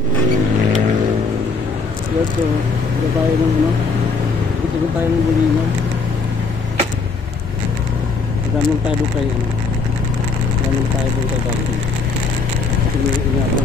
Ito, ito tayo ng ano, ito tayo ng bulinaw. Ganun tayo doon kay ano, ganun tayo doon kay Dati. Ingat ko.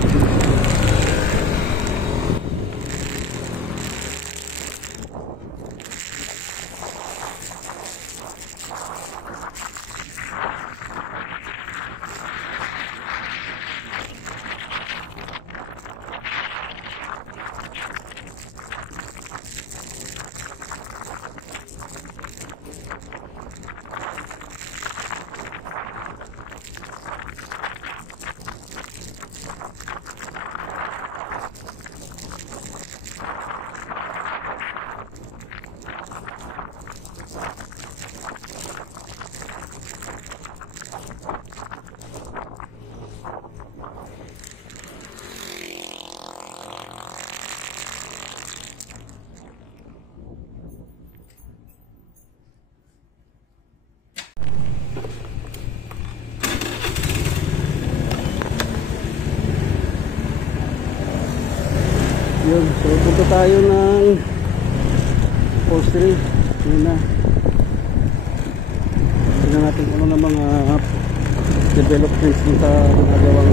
Yun, so punta tayo ng upholstery. Yun na. Tignan natin kung ano ng mga developments dito ginagawang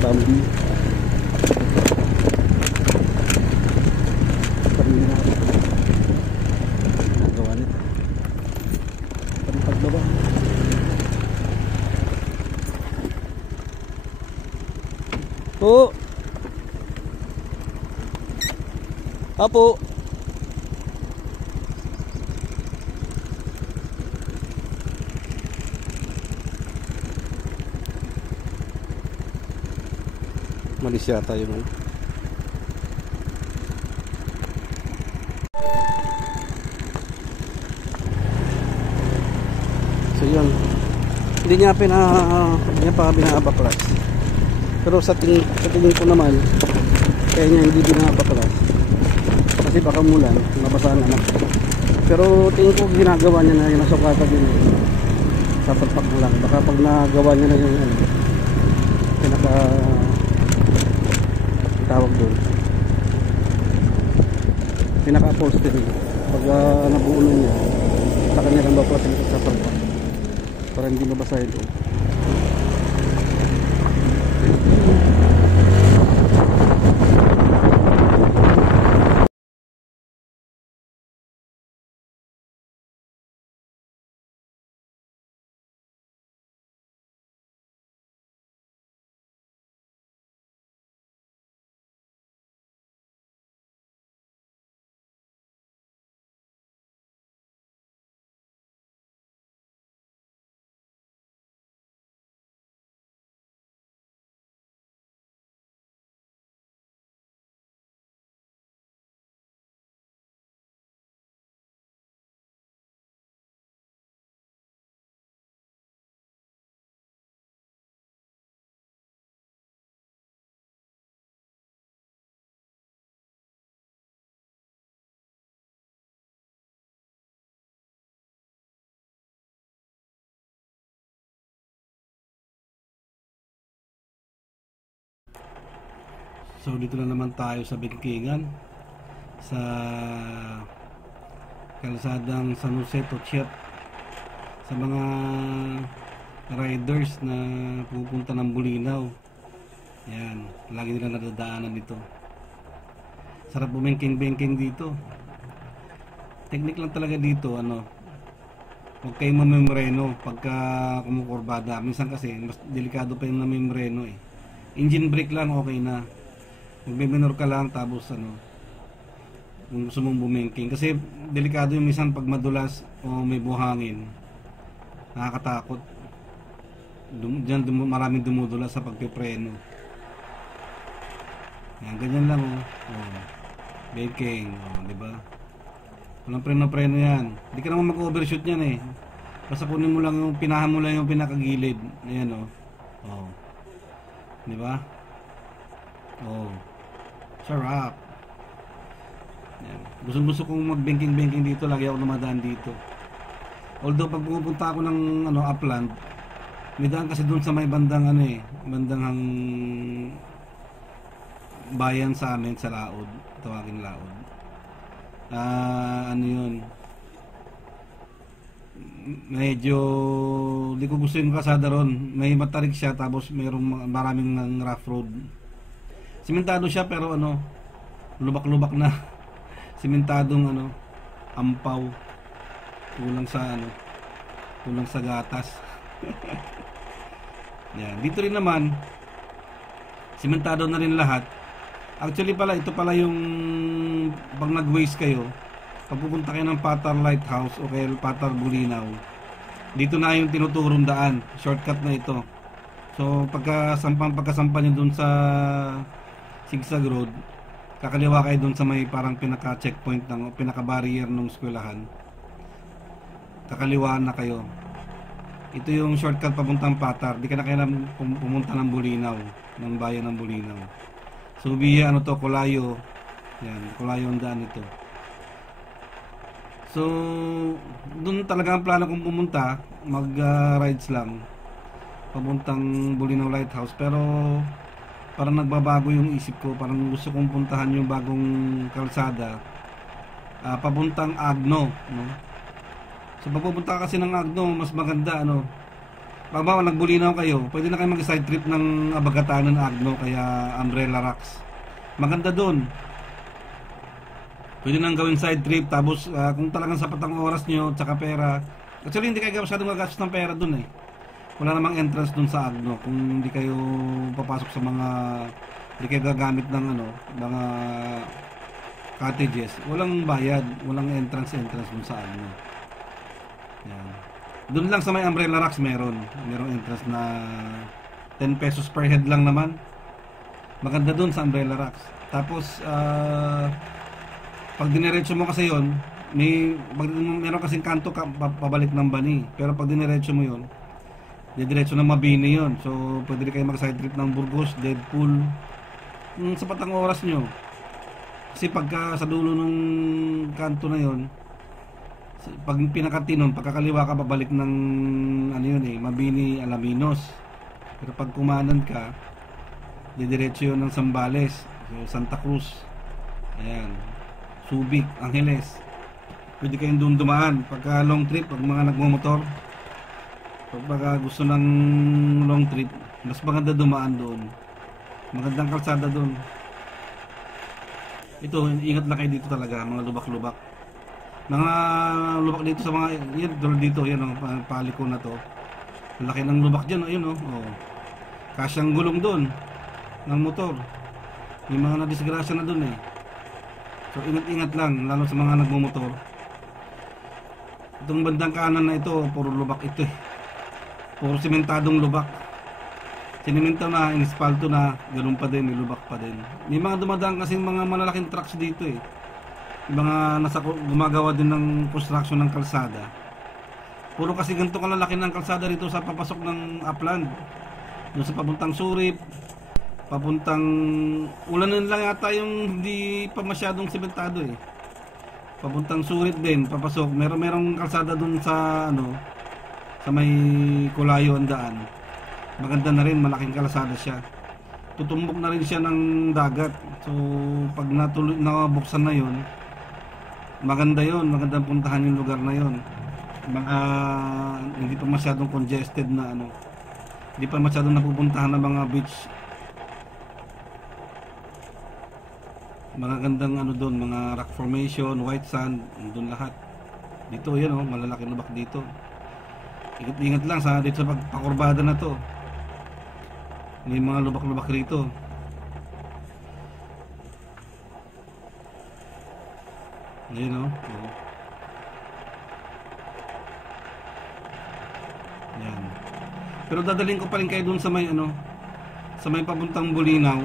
Bambi. Nagawa nito. Parang pagbaba. Po. Apo. Malis yata yung so yun, hindi niya pa binabaklas, pero sa tingin ko naman kaya niya hindi binabaklas kasi baka mulan mabasahan anak, pero tingin ko ginagawa niya na yung nasukatan din sa pagpak lang, baka pag nagawa niya na yung pinaka tawag doon, pinaka-upholstery. Pag nabuo na niya, sa kanilang baklas na sasalpa para hindi mabasa ito. So dito na naman tayo sa Bingkingan, sa kalsadang San Jose to Chiat. Sa mga riders na pupunta ng Bulinaw, yan, lagi nila nadadaanan dito. Sarap bumengking-bengking dito. Technique lang talaga dito, huwag kayong mamemreno pagka kumukurbada. Minsan kasi mas delikado pa yung namemreno eh. Engine brake lang okay na. Magbe-minor ka lang, tapos kung gusto mong bumengking, kasi delikado yung minsan pag madulas o may buhangin, nakakatakot. Diyan maraming dumudulas sa pagpipreno. Yan, ganyan lang bengking, diba? Walang preno-preno yan. Hindi ka naman mag-overshoot yan eh. Basta kunin mo lang yung, pinahan mo lang yung pinakagilid. Ayan diba? Sarap. Yan. Gusto kong mag-banking dito, lagi ako namadaan dito. Although pag pupunta ako ng upland, may daan kasi doon sa may bandang bandang bayan sa amin sa Laod, tawagin Laod. Yun. Medyo di ko gusto yung kasada ron. May matarik siya, tapos mayroong maraming rough road. Simentado siya pero lubak-lubak na. Simentadong ampaw. Kulang sa gatas. Yan, dito rin naman simentado na rin lahat. Actually ito pala yung pag nag-waste kayo, pag pupunta kayo ng Patar Lighthouse o kaya Patar Bulinaw, dito na yung tinuturong daan. Shortcut na ito. So pagkasampan nyo dun sa Sigsag Road, kakaliwa kayo dun sa may parang pinaka-checkpoint pinaka-barrier ng eskwelahan. Kakaliwaan na kayo. Ito yung shortcut papuntang Patar. Di ka na kailangan pumunta ng Bulinaw, ng bayan ng Bulinaw. So biya Kulayo. Yan, Kulayo ang daan ito. So dun talaga ang plano kong pumunta, mag-rides lang papuntang Bulinaw Lighthouse, pero parang nagbabago yung isip ko. Parang gusto kong puntahan yung bagong kalsada, papuntang Agno, So pag pupunta ka kasi ng Agno, mas maganda pag nagbulinaw kayo, pwede na kayo mag-side trip ng Abagatanan Agno, kaya Umbrella Rocks. Maganda doon. Pwede nang gawin side trip, tapos kung talagang sapat ang oras nyo tsaka pera. Actually hindi kayo masyadong gagastos ng pera doon eh. Wala namang entrance doon sa Agno kung hindi kayo papasok sa hindi kayo gagamit ng mga cottages. Walang bayad, walang entrance doon sa Agno. Yan. Doon lang sa may Umbrella Rocks merong entrance na 10 pesos per head lang naman. Maganda doon sa Umbrella Rocks. Tapos pag diniretso mo kasi yon, meron kasing kanto pabalik ng Bani. Pero pag diniretso mo yon, diretso ng Mabini yon. So pwede rin kayo mag-side trip ng Burgos, Deadpool, sapat ang oras nyo. Kasi pagka sa dulo ng kanto na yon, pag pinakatinon, pagkakaliwa ka pabalik ng Mabini, Alaminos. Pero pag kumanan ka, didiretso yun ng Zambales, so Santa Cruz, ayan, Subic, Angeles. Pwede kayong doon dumaan pagka long trip, pag mga nagmumotor. Pag gusto ng long trip, mas maganda dumaan doon. Magandang kalsada doon. Ito, ingat lang kayo dito talaga, mga lubak-lubak. Mga lubak dito sa mga, yan, dito, yan o, paliko na to. Laki ng lubak dyan, yun o. Oh. Kasyang gulong doon ng motor. May mga nadisgrasya na doon eh. So ingat-ingat lang, lalo sa mga nagmumotor. Itong bandang kanan na ito, puro lubak ito eh. Puro simentadong lubak. Sinimento na, inispalto na, ganun pa din, may lubak pa din. May mga dumadaan kasi mga malalaking trucks dito eh. Yung mga gumagawa din ng construction ng kalsada. Puro kasi ganito kalalaki ng kalsada rito sa papasok ng upland. Doon sa papuntang Surip, papuntang Ulanan lang yata yung hindi pa masyadong simentado eh. Papuntang Surip din, papasok. Merong kalsada doon sa ano, sa may Kulayo ang daan. Maganda na rin, malaking kalsada siya. Tutumbok na rin siya ng dagat. So pag nabuksan na yun, maganda yun, magandang puntahan yung lugar na yun. Mga hindi pa masyadong congested na ano, hindi pa masyadong napupuntahan ng mga beach. Mga gandang ano doon, mga rock formation, white sand, doon lahat. Dito yan oh, malalaking lubak dito. Ingat-ingat lang sa dito sa pagpakurbada na to. May mga lubak-lubak rito. Ayun o. Yan. Pero dadalhin ko pa rin kayo dun sa may ano, sa may papuntang Bulinaw.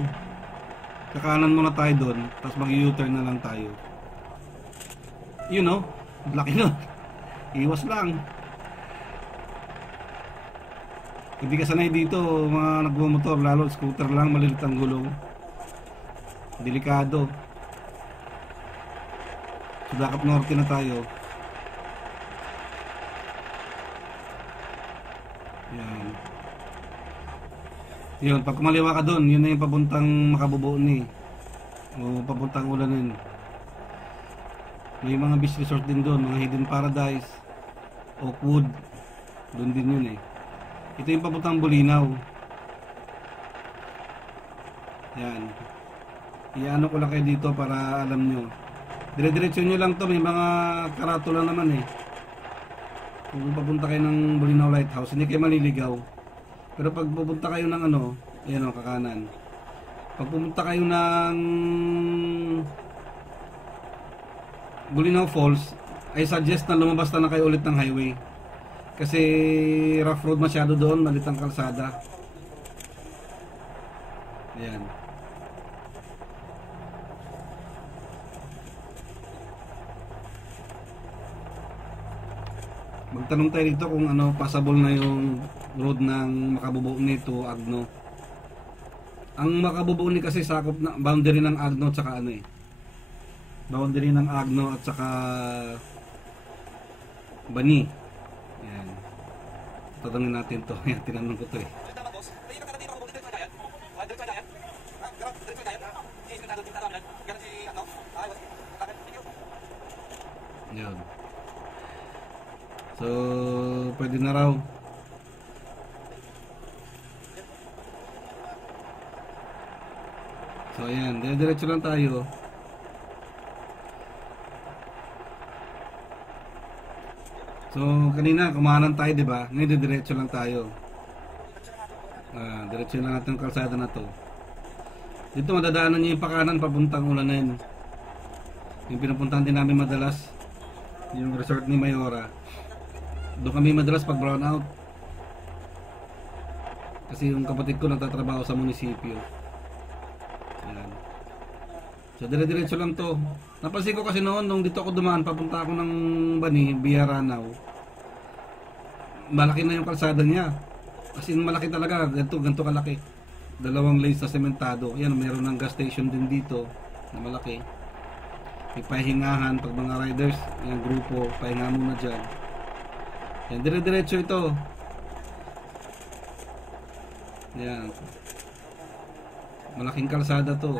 Kakanan muna tayo dun, tapos mag-U-turn na lang tayo. Yun o. Laki nun. Iwas lang. Hindi ka sanay dito mga nagmumotor, lalo scooter lang, malilit ang gulong. Delikado. Sudakap Norte na tayo. Yan. Yun, pag kumaliwa ka doon, yun na yung papuntang Makabubuoni o papuntang Ulanin. May mga beach resort din doon, mga Hidden Paradise, Oakwood. Doon din yun eh. Ito yung papuntang Bulinaw. Yan. Iano ko lang kayo dito para alam nyo. Dire-diretso nyo lang to, may mga karatula naman eh. Kung papunta kayo ng Bulinaw Lighthouse, hindi kayo maliligaw. Pero pag pupunta kayo ng ano, ayan o, kakanan. Pag pupunta kayo ng Bulinaw Falls, I suggest na lumabas na kayo ulit ng highway. Kasi rough road masyado doon, malitang kalsada. Ayan. Magtanong tayo dito kung ano, passable na yung road ng Makabubuoni to Agno. Ang Makabubuoni kasi sakop na boundary ng Agno at saka ano eh. Boundary ng Agno at saka Bani. Ayan. Tatanungin natin to. Ayan, tinanong ko to eh. Ayan. So, pwede na raw. So, ayan. Diretso lang tayo. So, kanina kumanan tayo, di ba? Ngayon diretso lang tayo. Diretso lang natin ang kalsada na to. Dito madadaanan niyo yung pakanan papuntang Ulanin. Yung pinupuntahan din namin madalas, yung resort ni Mayora. Doon kami madalas pag brown out. Kasi yung kapatid ko nagtatrabaho sa munisipyo. Ayan. So dire-diretso lang to. Napansin ko kasi noon nung dito ako dumaan, papunta ako ng Bani, Biaranaw. Malaki na yung kalsada niya. As in malaki talaga, ganito kalaki. 2 lanes na sementado. Yan, mayroon ng gas station din dito na malaki. May pahingahan pag mga riders, yung grupo, pahinga muna dyan. Yan, dire-diretso ito. Yan. Malaking kalsada to.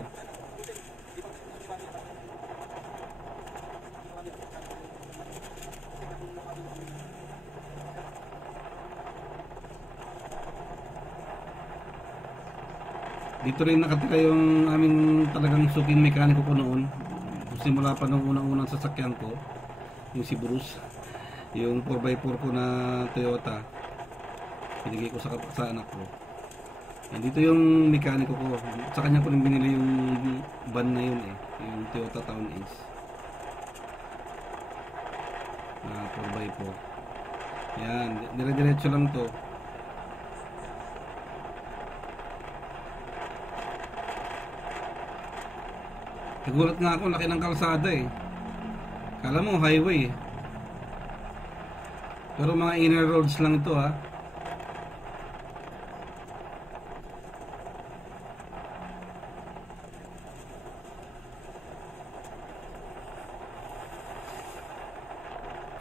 Dito rin nakatira yung aming talagang suking mekaniko ko noon. Simula pa nung unang-unang sasakyan ko, yung si Bruce, yung 4x4 ko na Toyota, pinigay ko sa anak ko. And dito yung mekaniko ko, sa kanya ko rin binili yung van na yun yung Toyota Town Ace na 4x4. Yan, dire-diretso lang to. Nagulat nga ako, laki ng kalsada Kala mo highway Pero mga inner roads lang ito ha.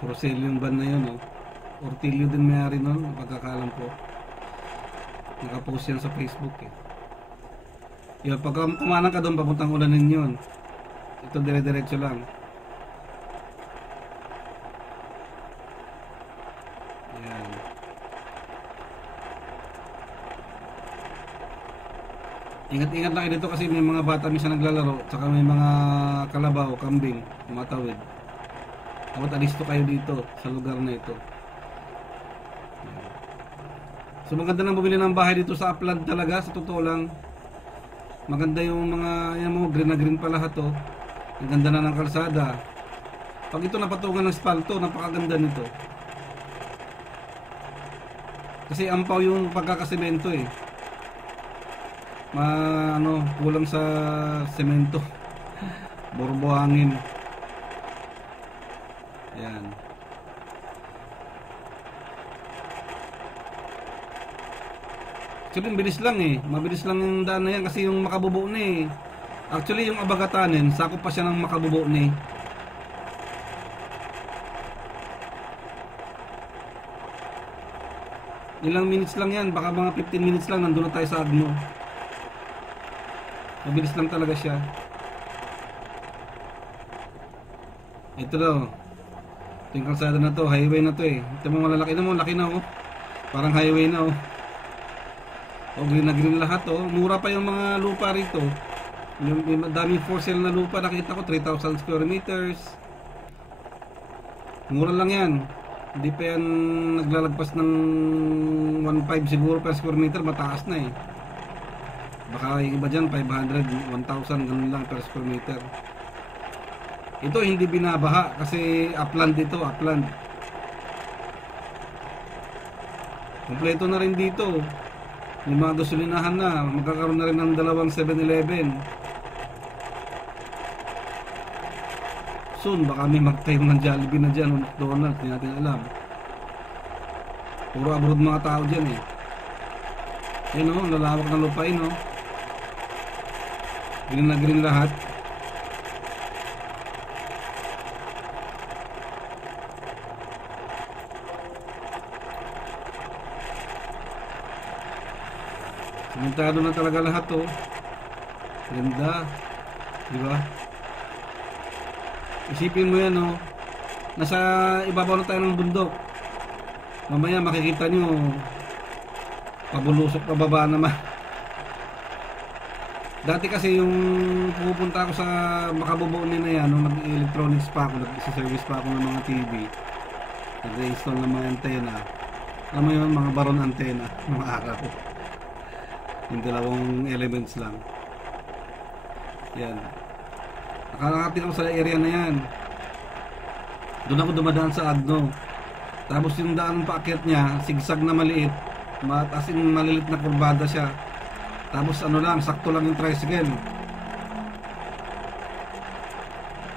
For sale yung van na yun Ortilio din may-ari nun, pagkakalam ko. Nakapost yan sa Facebook Yun, pagka kumanang ka doon, papuntang Ulanin yun. Ito dire-diretso lang. Ayan. Ingat-ingat lang dito kasi may mga bata minsan naglalaro, tsaka may mga kalabaw, kambing, tumatawid. Dapat alisto kayo dito sa lugar na ito. Ayan. So maganda nang bumili ng bahay dito sa Upland talaga, sa totoo lang. Maganda yung mga, yan mo, green na green pa lahat Ang ganda na ng kalsada. Pag ito napatungan ng spalto, napakaganda nito. Kasi ampaw yung pagkakasemento kulang sa semento. Borbohangin. Yan. Actually, bilis lang Mabilis lang yung daan na yan kasi yung Makabubo na Actually, yung Abagatanin, sakop pa siya ng Makabubo na Ilang minutes lang yan, baka mga 15 minutes lang, nandun na tayo sa Agno. Mabilis lang talaga siya. Ito daw. Ito yung kalsada na to, highway na to Ito mo malalaki na mo, laki na Parang highway na green na green lahat Mura pa yung mga lupa rito. Yung daming for sale na lupa, nakita ko 3,000 square meters. Mura lang yan. Hindi pa yan naglalagpas ng 1.5 siguro per square meter, mataas na Baka yung iba dyan 500, 1,000 ganun lang per square meter. Ito hindi binabaha kasi upland ito, upland. Kompleto na rin dito. Yung mga gasolinahan na, magkakaroon na rin ng 2 7-Eleven. Soon, baka may magtayo ng Jollibee na dyan o McDonald's, hindi natin alam. Puro abroad mga tao dyan Ayun lalawak ng lupain Green na green lahat. Sementado na talaga lahat Ganda. Diba? Isipin mo yan nasa ibabaw na tayo ng bundok. Mamaya makikita nyo pabulusok pababa naman. Dati kasi yung pupunta ako sa Makabubo na yan nag-electronics pa ako, nag-service pa ako ng mga TV, nag-install ng mga antena. Alam mo yun, mga baron antena mga araw. Yung 2 elements lang. Yan. Nakarating ako sa area na yan. Doon ako dumadaan sa Agno. Tapos yung daan paakyat niya, sigsag na maliit. As in malilit na kurbada siya. Tapos sakto lang yung tricycle.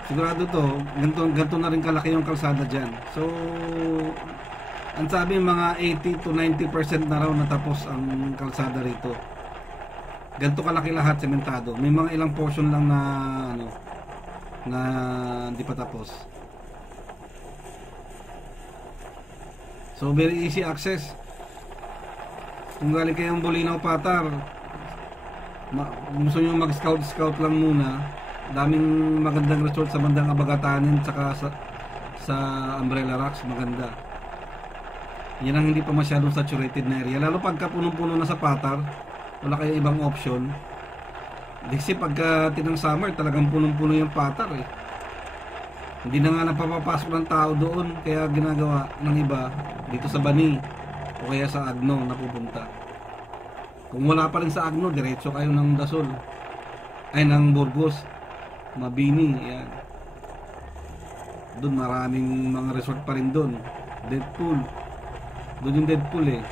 Sigurado to, ganito na rin kalaki yung kalsada dyan. So, ang sabi mga 80 to 90% na raw natapos ang kalsada rito. Ganito kalaki lahat, sementado. May mga ilang portion lang na na hindi pa tapos. So very easy access. Kung galing kayong Bulinaw Patar, gusto nyo mag-scout lang muna, daming magandang resort sa bandang Abagatanin tsaka sa Umbrella Rocks, maganda. Yan ang hindi pa masyadong saturated na area, lalo pagka punong-puno na sa Patar, wala kayong ibang option. Kasi pagka tinang summer, talagang punong-puno yung Patar eh. Hindi na nga napapapasok ng tao doon, kaya ginagawa ng iba dito sa Bani o kaya sa Agno na pupunta. Kung wala pa rin sa Agno, diretso kayo ng Dasol, ay ng Burgos, Mabini, yan. Doon maraming mga resort pa rin doon. Deadpool, doon yung Deadpool eh.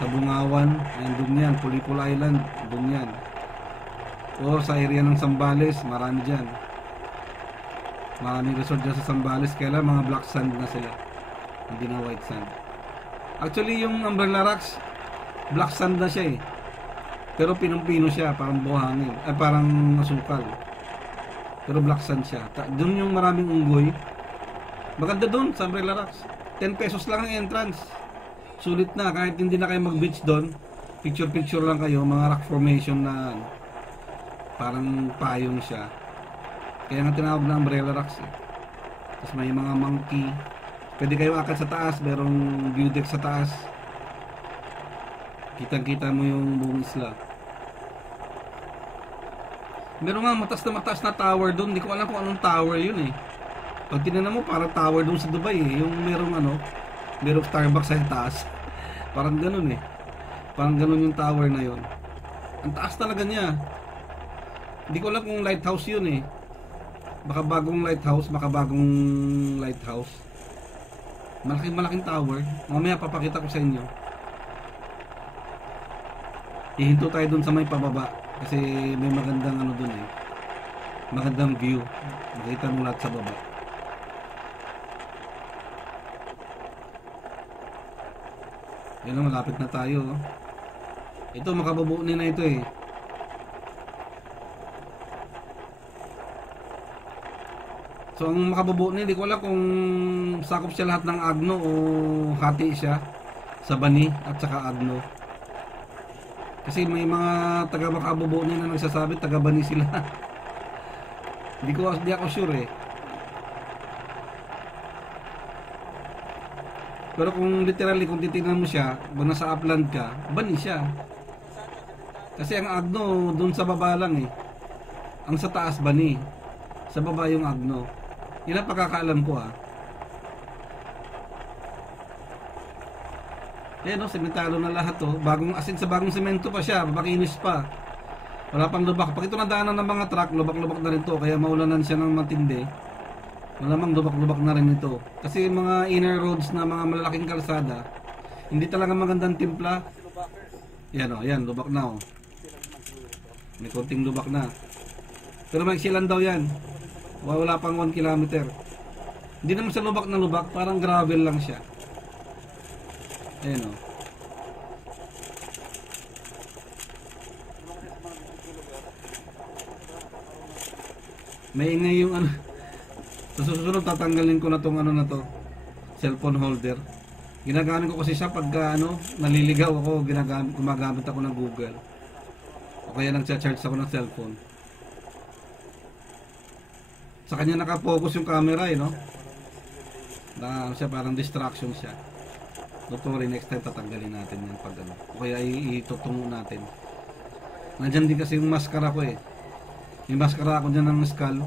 Sa Bungawan, ayan, doon yan. Pulipul Island, doon yan. O sa area ng Zambales, marami dyan. Maraming resort dyan sa Zambales, kaya lang mga black sand na sila, hindi na white sand. Actually yung Umbrella Rocks, black sand na siya eh, pero pinong-pino siya, parang buhangin, ay parang asukal, pero black sand siya. Doon yung maraming unggoy, maganda doon sa Umbrella Rocks. 10 pesos lang ang entrance, sulit na. Kahit hindi na kayo mag beach doon, picture lang kayo, mga rock formation na parang payong siya, kaya nga tinawag na Umbrella Rocks eh. Tapos may mga monkey, pwede kayo akit sa taas, merong view deck sa taas, kitang-kita mo yung buong isla. Meron nga mataas na tower doon, hindi ko alam kung anong tower yun eh. Pag tinanong mo, parang tower doon sa Dubai eh, yung merong merong Starbucks sa taas. Parang ganun eh, parang ganun yung tower na yun. Ang taas talaga niya. Hindi ko alam kung lighthouse yun eh, baka bagong lighthouse. Malaking tower, mamaya papakita ko sa inyo. Ihinto tayo dun sa may pababa, kasi may magandang dun eh, magandang view, makita mo lahat sa baba. Yan na, malapit na tayo. Ito, makabubunin na ito eh. So ang makabubunin, hindi ko alam kung sakop siya lahat ng Agno o hati siya sa Bani at saka Agno. Kasi may mga taga makabubunin na nagsasabi taga Bani sila. Hindi ako sure eh. Pero kung literally, kung titingnan mo siya, kung nasa upland ka, Bani siya. Kasi ang Agno dun sa baba lang eh. Ang sa taas Bani, sa baba yung Agno. Yan ang pagkakaalam ko ah. Ayan o, sementado na lahat o. Sa bagong semento pa siya, makinis pa. Wala pang lubak. Pag ito nadaanan ng mga truck, lubak-lubak na rin to. Kaya maulanan siya ng matindi. Malamang lubak-lubak na rin ito. Kasi mga inner roads na mga malalaking kalsada, hindi talaga magandang timpla. Yan o, yan, lubak na o. May konting lubak na. Pero may silan daw yan. Wala pang 1 kilometer. Hindi naman sa lubak na lubak, parang gravel lang siya. Ayan o. May ingay yung sa susunod tatanggalin ko na tong na to, cellphone holder. Ginagamit ko kasi siya pag naliligaw ako, gumagamit ako ng Google. O kaya nagcha-charge ako ng cellphone. Sa kanya naka-focus yung camera eh, no? Siya parang distraction siya. Tutuloy, next time tatanggalin natin yan pag o kaya itutungo natin. Nandyan din kasi yung maskara ko eh. Yung maskara ako dyan ng skull.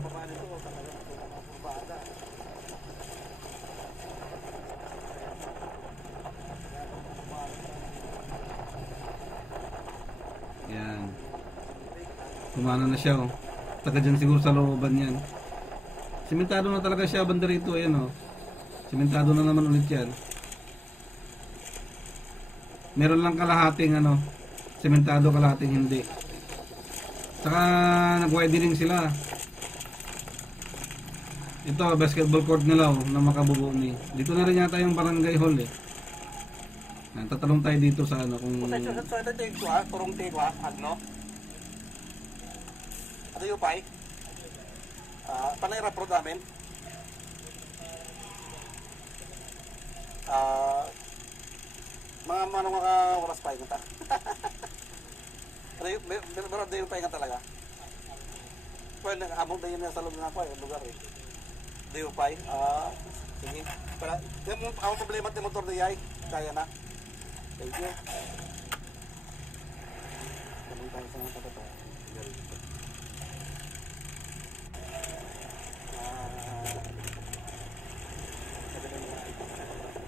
Yan. Kumana na siya oh. Taga dyan siguro sa looban yan. Simentado na talaga siya banda rito, ayan oh. Simentado na naman ulit yan. Meron lang kalahating simentado, kalahating hindi. Saka nag-widening sila. Ito, basketball court nila na Makabubuni. Dito na rin yata yung barangay hall eh. Tatalong tayo dito sa kung... Turong tegwa, Ano yung pay? Panay rapro namin. Mga oras pa yun ta. Meron din yung pahinga talaga. Pwede, abong na yun sa loob ng ako eh, lugar eh. Dayupay, sige. Ang problema ng motor na yay, kaya na. Thank you. Kamang tayo sa mga patata.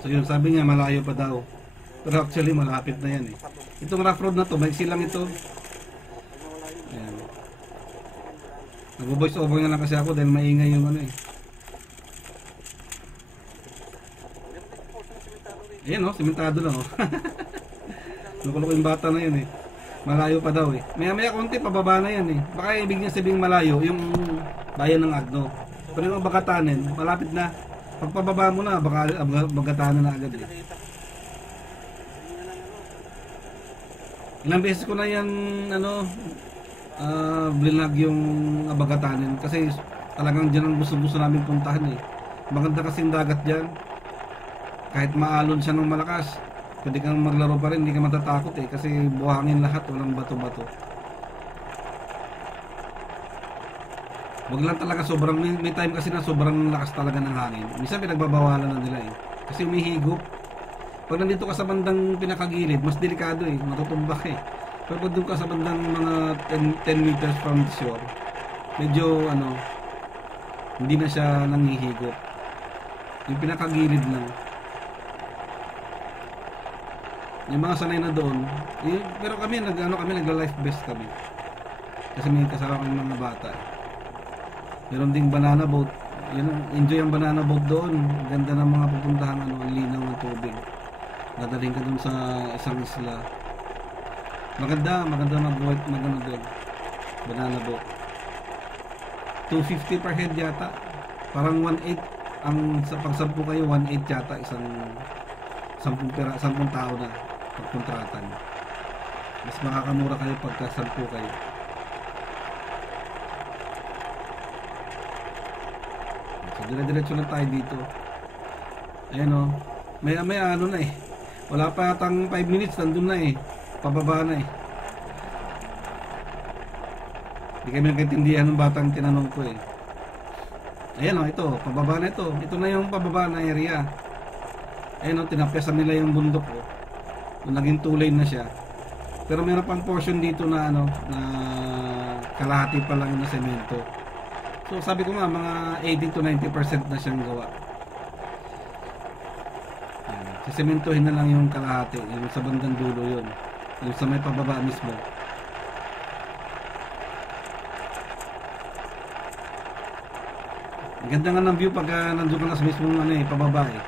So yun, sabi niya malayo pa daw. Pero actually malapit na yan eh. Itong rough road na to, may silang ito. Ayan. Nag-voice over na lang kasi ako dahil maingay yung ano eh. Ayan o, simentado lang o. Nakuloko yung bata na yun eh. Malayo pa daw eh. Maya konti, pababa na yan eh. Baka ibig niya sabing malayo, yung bayan ng Agno. Pero yung Bagatanin, malapit na. Pag pababa mo na, baka Bagatanin na agad eh. Ilang beses ko na yan, blinag yung Bagatanin. Kasi talagang dyan ang gusto namin puntahan eh. Maganda kasing dagat dyan. Kahit maalon siya ng malakas, pwede kang maglaro pa rin, hindi ka matatakot eh. Kasi buhangin lahat, walang bato-bato. Wag lang talaga sobrang, may time kasi na sobrang lakas talaga ng hangin. Minsan pinagbabawalan na nila eh. Kasi umihigop. Pag nandito ka sa bandang pinakagilid, mas delikado eh, matutumbak eh. Pero pag doon ka sa bandang mga 10 meters from the shore, medyo hindi na siya nanghihigop. Yung pinakagilid lang. Yung mga sanay na doon, pero kami nagla-life vest kami. Kasi may kasama kami mga bata. Meron ding banana boat. Enjoy ang banana boat doon. Ganda ng mga pupuntahan, ang linaw ng tubig. Dadaling ka doon sa isang isla. Maganda maganda doon. Banana boat. 250 per head yata. Parang 1.8 ang sa pagsampu kayo, 1.8 yata isang 10 tao na pagkontratan. Mas makakamura kayo pagka 10 kayo. So dire-diretso lang tayo dito. Ayan o. May na eh. Wala pa yatang 5 minutes, nandun na eh. Pababa na eh. Hindi kami nagkaintindihan ng batang tinanong ko eh. Ayan o, ito. Pababa na ito. Ito na yung pababa na area. Ayan o, tinapyasan nila yung bundok o. Naging tulay na siya. Pero meron pang portion dito na na kalahati pa lang na semento. So sabi ko nga, mga 80 to 90% na siyang gawa. Ayan. Sisementohin na lang yung kalahati. Yung sa bandang dulo yun. Yung sa may pababa mismo. Ang ganda nga ng view pag nandun ka na sa mismong pababa eh.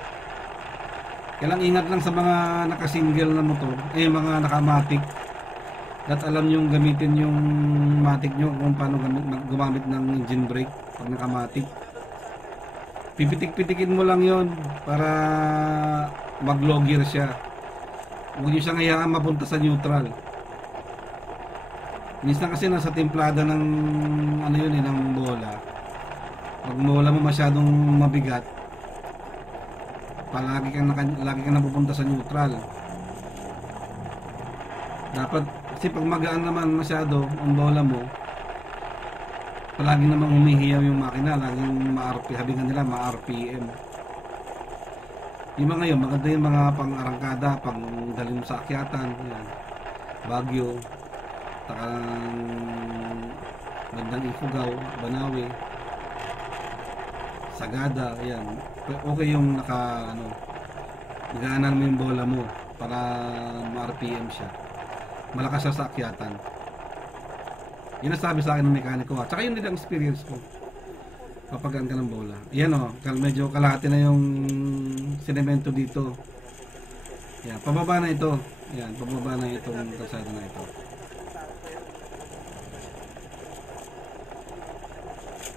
Kailang ingat lang sa mga naka-single na motor, mga naka-matic. At alam nyo gamitin yung matic nyo kung paano gumamit ng engine brake pag naka-matic. Pipitik-pitikin mo lang yon para mag-low gear siya. Huwag nyo siyang hayaan mapunta sa neutral. Minsan kasi nasa templada ng ng bola. Pag bola mo masyadong mabigat, lagi kang napupunta sa neutral. Dapat kasi pag magaan naman masyado ang bola mo, palagi namang humihiyaw yung makina, laging habingan nila ma-RPM. Yung mga yun, maganda yung mga pang-arangkada, pang dalhin mo sa akyatan, yan. Baguio, bandang Ifugao, Banawe, Sagada, yan. Okay yung nagaanan mo yung bola mo para ma-RPM siya. Malakas siya sa akyatan. Yun ang sabi sa akin ng mekaniko. Tsaka yun din ang experience ko. Papagaan ka ng bola. Yan o, medyo kalahati na yung sinemento dito. Yan, pababa na ito. Yan, pababa na itong kalsada na ito.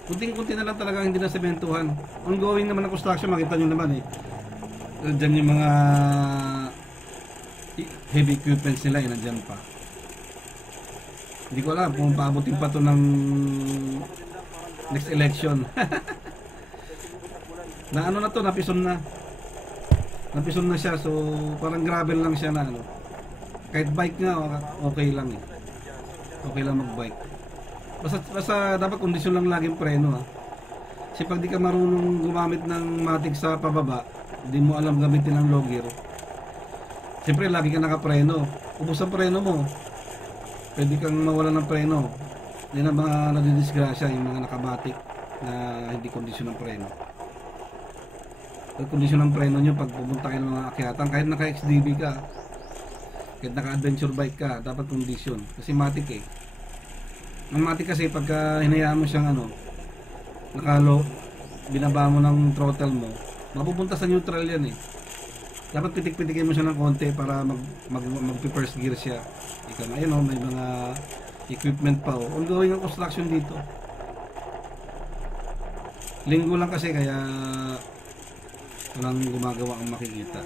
Kunting-kunti na lang talaga hindi na sementuhan. Ongoing naman ang construction, makita nyo naman eh. Diyan yung mga heavy equipments nila, nandiyan pa. Hindi ko alam kung paabutin pa to ng next election. Na na to, napison na. Napison na siya, so parang gravel lang siya na kahit bike nga, okay lang eh. okay lang magbike. Basta dapat kondisyon lang laging preno ah. Kasi pag di ka marunong gumamit ng matic sa pababa, di mo alam gamitin ang low gear. Siyempre lagi ka nakapreno. Ubos ang preno mo. Pwede kang mawala ng preno. Yan ang mga nadidisgrasya, yung mga nakamatic na hindi kondisyon ng preno. Pag kondisyon ng preno nyo pag pupunta kayo ng mga akyatan, kahit naka XDB ka, kahit naka adventure bike ka, dapat kondisyon. Kasi matic eh. Ang matic kasi pagka hinayaan mo siyang nakalo, binaba mo ng throttle mo, mapupunta sa neutral yan eh. Dapat pitik-pitikin mo siya ng konti para mag-first gear siya. Ika na yun, may mga equipment pa oh. Ongoing ang construction dito. Linggo lang kasi kaya walang gumagawa ang makikita.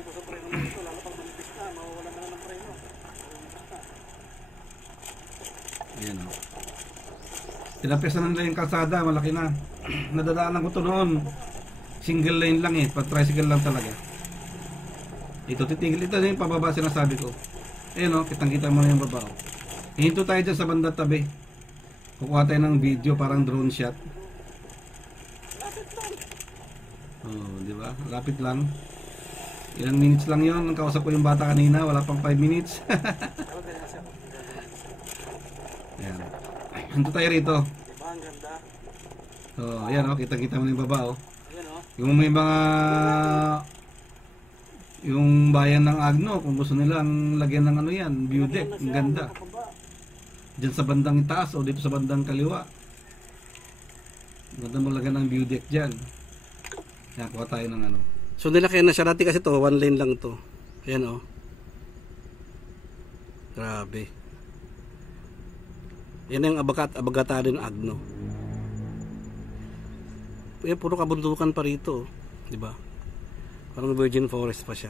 Ayan o. Tinapesan nila yung kalsada, malaki na. Nadadaanan ko to noon. Single lane lang eh, pag tricycle lang talaga. Ito titigil, ito na yung pababa sinasabi ko. Ayan o, kitang-kita mo na yung baba o. Hinto tayo dyan sa banda tabi. Kukuha tayo ng video, parang drone shot. Oh, di ba? Lapit lang. Ilang minutes lang yun. Kausap ko yung bata kanina, wala pang 5 minutes. Ayan. Hinto tayo rito. Diba, ang ganda. Oh, ayan o, kitang-kita mo na yung baba o. Ayan o. Yung may mga yung bayan ng Agno, kung gusto nila ang lagyan ng yan, view deck, ang ganda. Diyan sa bandang itaas o dito sa bandang kaliwa. Ganda mo lagyan ng view deck dyan. Kaya kuha tayo ng So nilakyan na siya dati kasi to, 1 lane lang to. Ayan oh. Grabe. Yan yung abagata din Agno. Puro kabundukan pa rito, oh. 'Di ba? Parang virgin forest pa siya.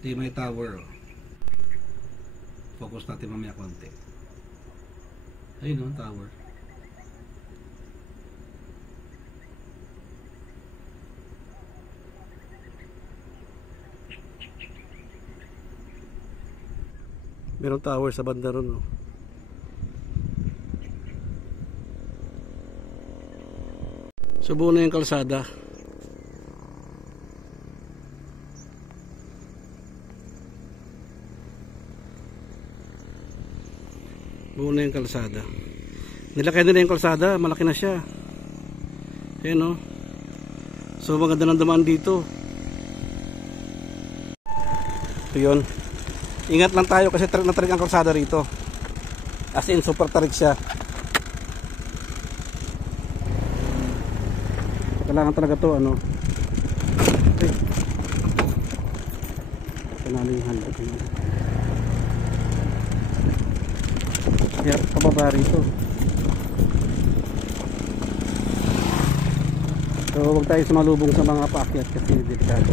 Ito may tower. Focus natin mamaya konti. Ayun o, tower. Merong tower sa banda ron, no? Subo na yung kalsada. Buo na yung kalsada. Nilakay nila yung kalsada, malaki na siya. Ayan o. So maganda ng damaan dito. So yun. Ingat lang tayo kasi tarik na tarik ang kalsada rito. As in super tarik siya. Kailangan talaga to ano. Okay. Panalo yung handle ko. Kaya pababa rito. So huwag tayo sumalubong sa mga paakyat kasi delikado.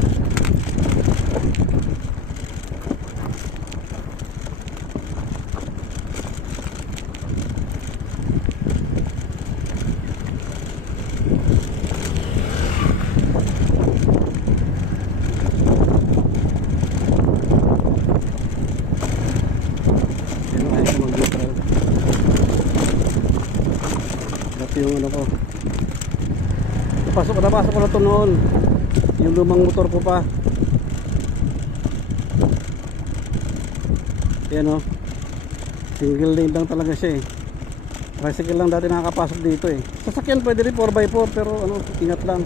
Yung ano ko, napasok ko na to noon, yung lumang motor ko pa. Yan o, single lane lang talaga siya eh. Tricycle lang dati nakakapasok dito eh. Sasakyan pwede rin 4x4 pero ano, ingat lang.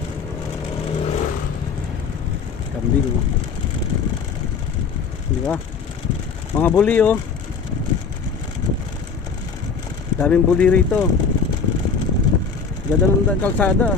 Kambing o, di ba? Mga buli o, daming buli rito. Ganda ng kalsada.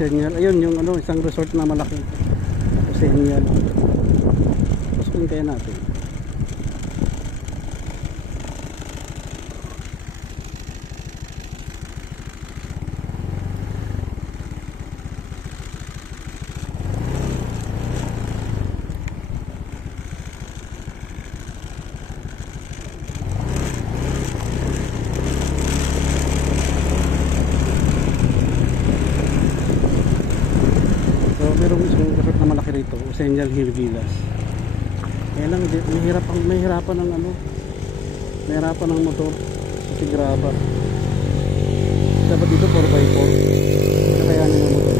Oceanial. Ayun yung ano, isang resort na malaki. Oceanial. Pasukin kaya natin. So merong isang resort na malaki rito, Oceanial Hill Villas. Kaya lang mahirapan ng ano, mahirapan ng motor kasi graba. Dapat dito 4x4 kakayanin ng motor.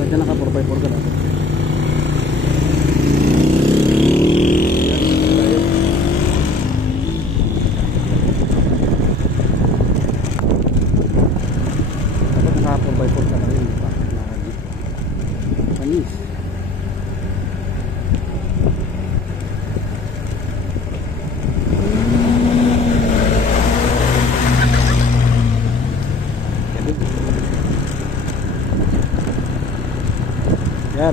Kaya naka 4x4 ka dapat. Dapat naka 4x4 ka lang yun. Panis. Yan,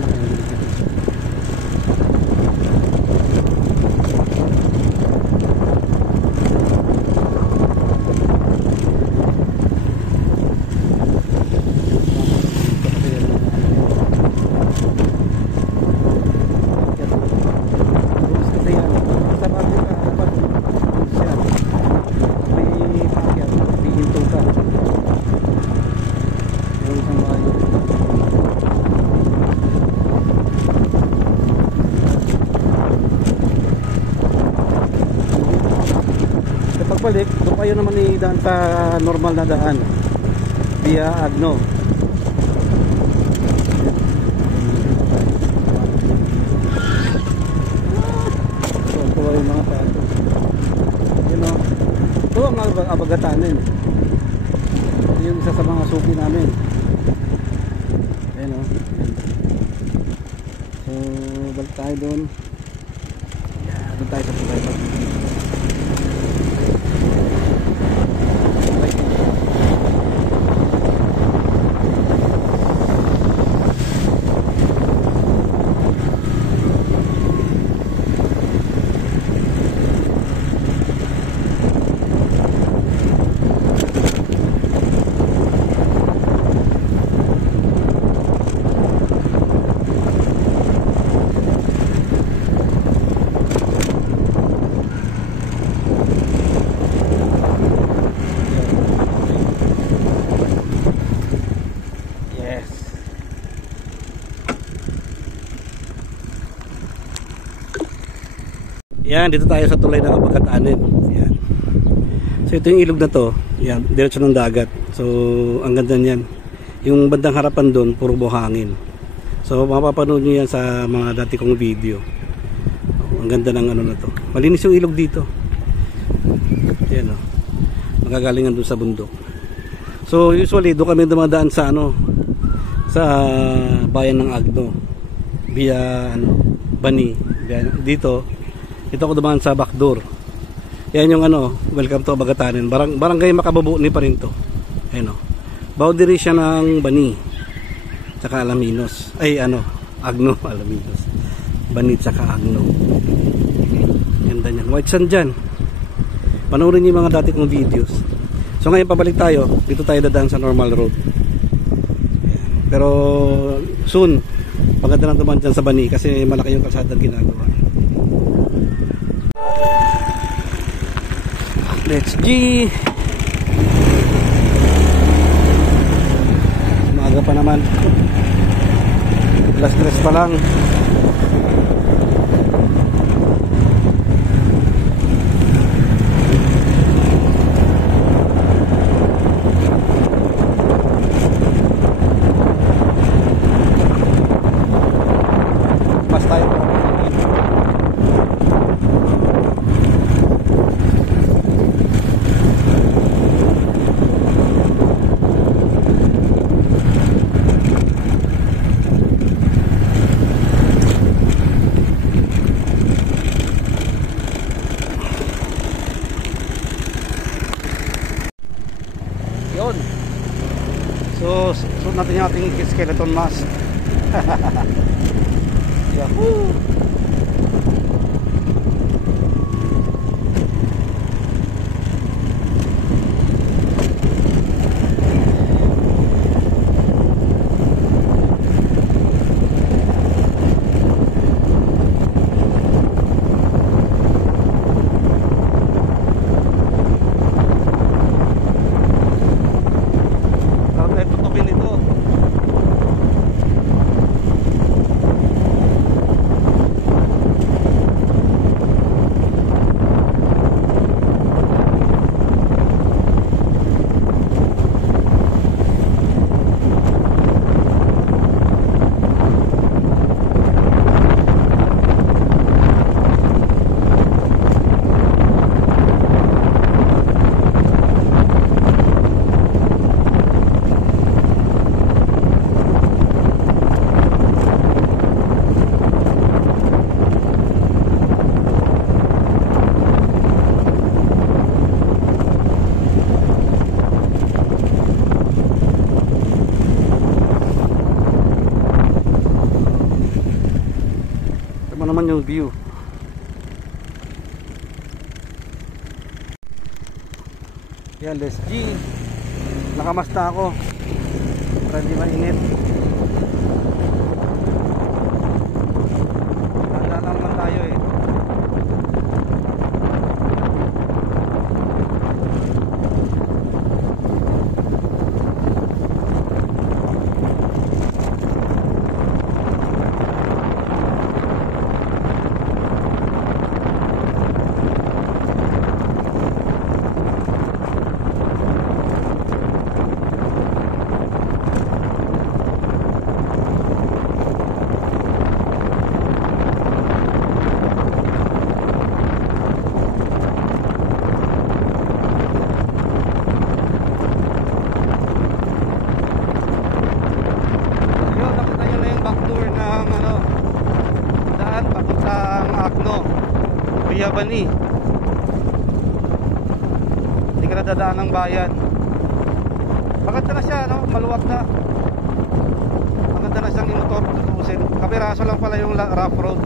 pagbalik, doon kayo naman idaan sa normal na daan via Agno. Tuwa yung mga pato. Yun o. Ito ang mga abagatanin. Ito yung isa sa mga suki namin. Ayun o. So, balik tayo doon. Doon tayo sa Pagaypag. Yan, dito tayo sa tulay ng Abagatanin. Yan. So ito yung ilog na to. Yan, diretso ng dagat. So ang ganda niyan. Yung bandang harapan doon, puro buhangin. So mapapanood niyo yan sa mga dati kong video. Ang ganda ng ano na to. Malinis yung ilog dito. Yan o. Magagalingan doon sa bundok. So usually doon kami dumadaan sa ano, sa bayan ng Agno. Via ano, Bani. Dito ito ako dumaan sa backdoor. Yan yung ano, welcome to Abagatanin. Barangay Makababuo ni pa rin to. Ayun o. Boundary siya ng Bani. Tsaka Alaminos. Ay ano, Agno, Alaminos. Bani tsaka Agno. Ganda niyan. White sand dyan. Panoorin niyo yung mga dati kong videos. So ngayon pabalik tayo. Dito tayo dadaan sa normal road. Pero soon, maganda lang dumaan dyan sa Bani kasi malaki yung kalsada ginagawa. Let's G. Maaga pa naman. Alas 3 pa lang. Mas tayo. So natin yung ating skeleton mask. Yahoo! Naman yung view. Yan, let's G. Nakamasta ako para hindi mainit. Handa lang naman tayo eh. Bani. Hindi ka na dadaan ng bayan. Maganda na siya, no? Maluwag na. Maganda na siyang imotor tutusin. Kapiraso lang pala yung rough road.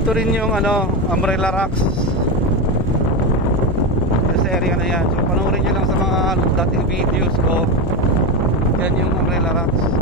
Dito rin yung ano, Umbrella Rocks. Sa area na yan. So panoorin nyo lang sa mga dating videos ko. Yan yung Umbrella Rocks.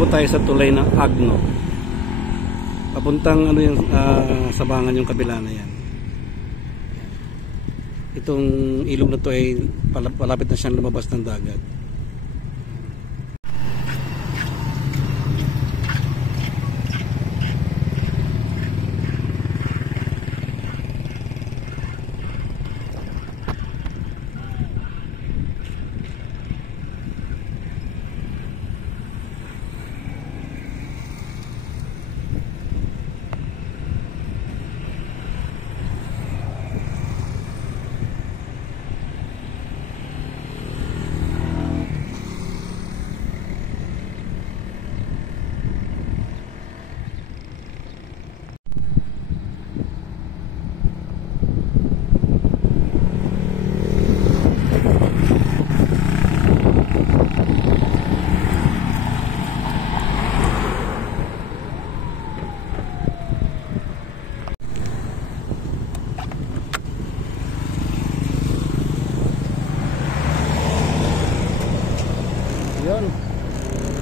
po tayo sa tulay ng Agno. Papuntang ano yung Sabangan yung kabila na yan. Itong ilog na to ay palapit na siyang lumabas ng dagat. Yun,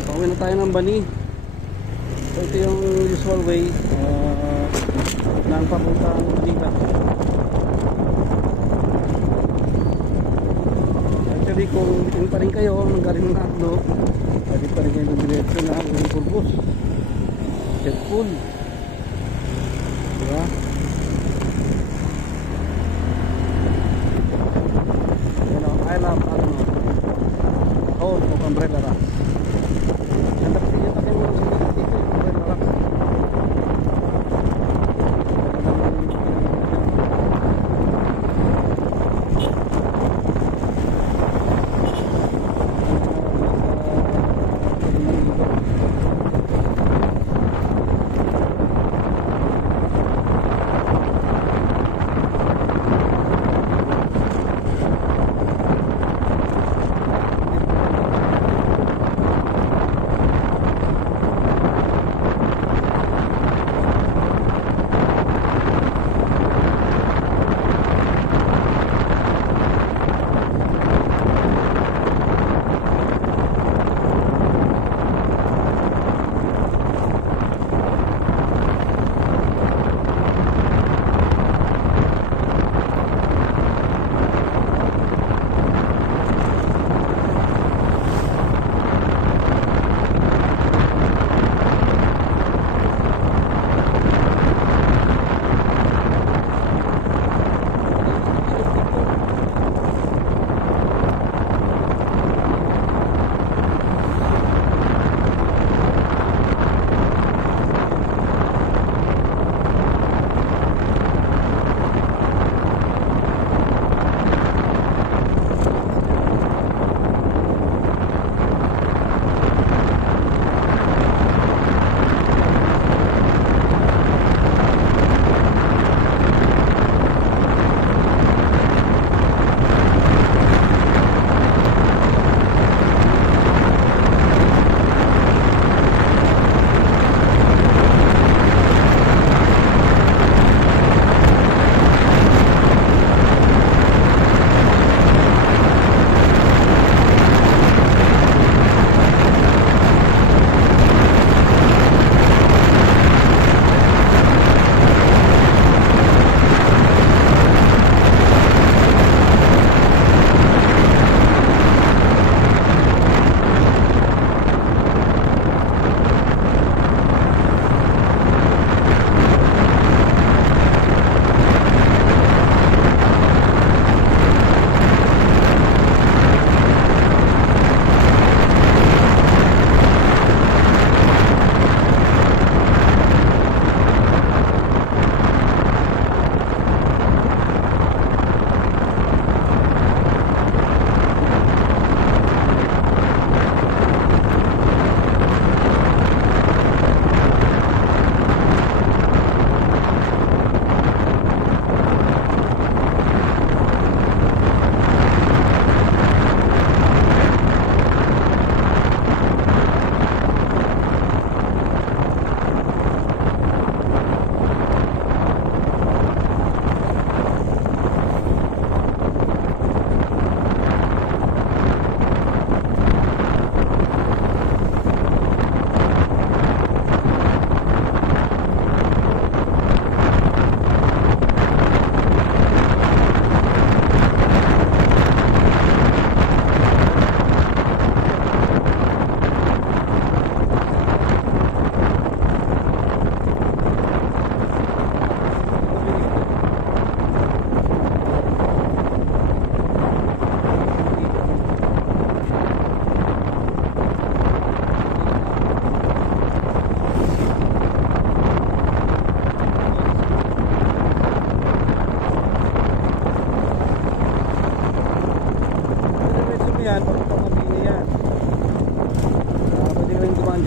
pauwi na tayo ng Bani. So ito yung usual way ng papuntang Manila. Actually kung bitin pa rin kayo ng galing ng Agno, pwede pa rin kayo ng diretso na ang Pulbos Jet Pool, diba? You know, I love Agno, home of Umbrella Rocks. Ganda kasi yung takin mo sa dito yung Umbrella Rocks.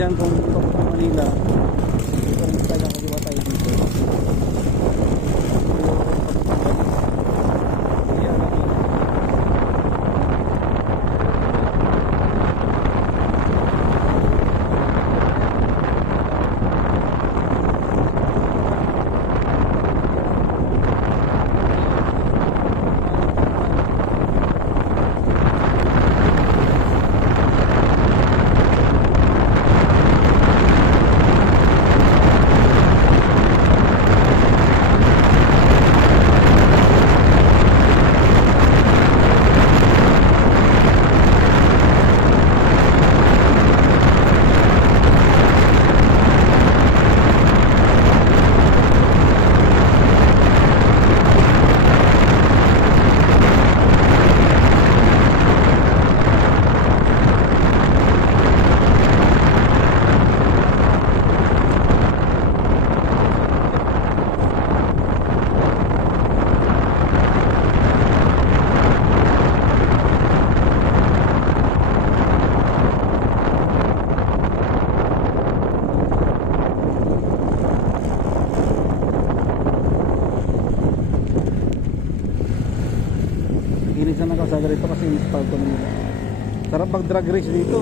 dyan kung papunta Manila, dito rin tayo kaliwa tayo dito. Ayan, Inis na nakasada rito kasi install ko nila. Sarap mag drag race dito.